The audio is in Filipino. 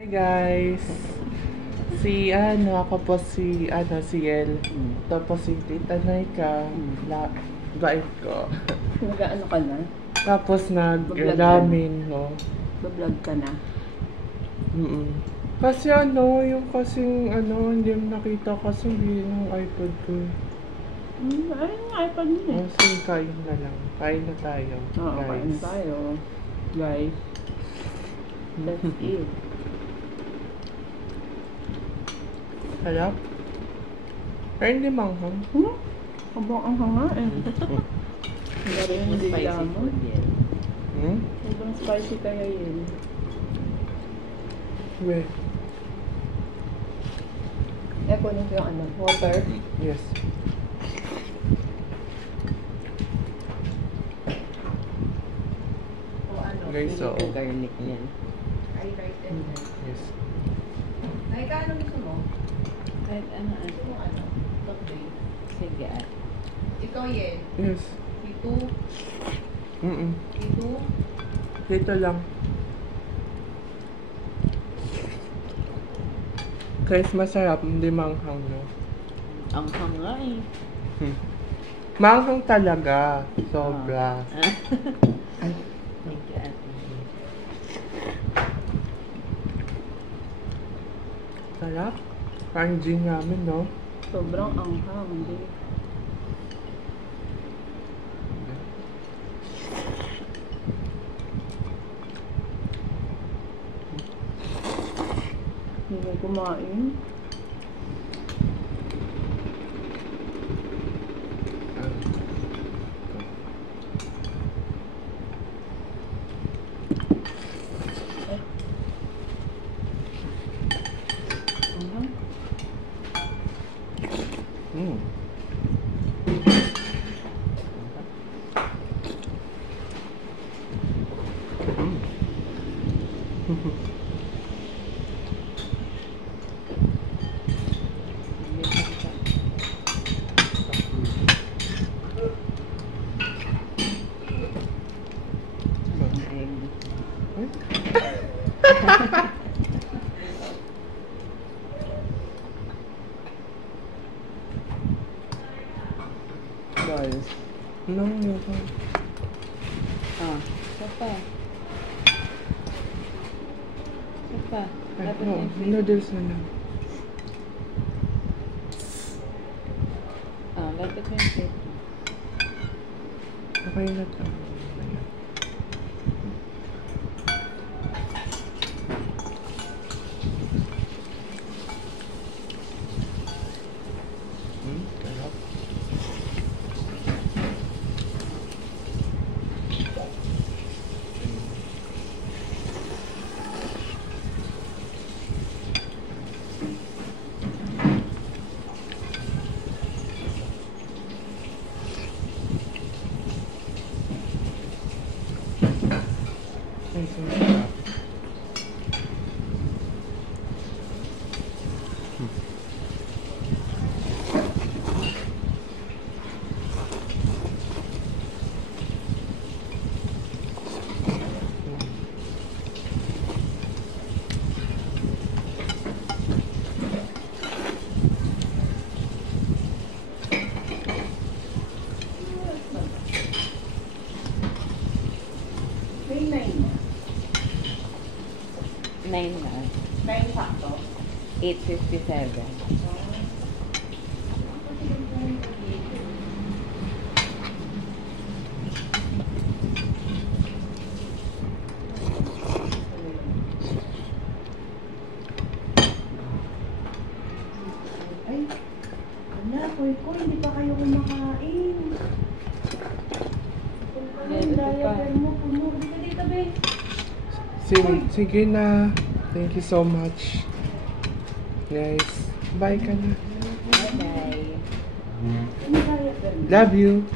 Hi guys! Ako po si El. Tapos si Tita Naika, bait ko. Nag-ano ka na? Tapos nag-ramen, no? Bablog ka na? Kasi hindi mo nakita kasi yung iPad ko. Ay, yung iPad mo eh. Sige, kain na lang. Kain na tayo. Oo, kain tayo. Guys. Let's eat. Harap? Pero hindi manghang. Abang ang hanga eh. Hindi yung dila mo. Sobrang spicy kaya yun. Wait. Kunin ko yung water. Yes. Guys, so garlic niyan. Yes. Naika, ano gusto mo? Kahit ano. Today. Sige at. Ikaw Yen. Yes. Dito. Dito. Dito lang. Guys, masarap. Hindi manghang, no? Ang hanga eh. Manghang talaga. Sobra. Ay. Thank you, Ate. Sarap. Parang gin ramen, no? Sobrang anghang, hindi. Hindi mo kumain. Guys. No. Sapa. No, noodles na lang. Lapit mo yung plate. Okay na to. Sarap. Ay, sarap. May 9 na. 9 na. 9 sakto. 8:57. Ay, koy, hindi pa kayo kumakain. Yung diaper mo, puno. Hindi ka dito, be. Sige na. Thank you so much. Guys, bye ka na. Bye-bye. Yung diaper mo. Love you.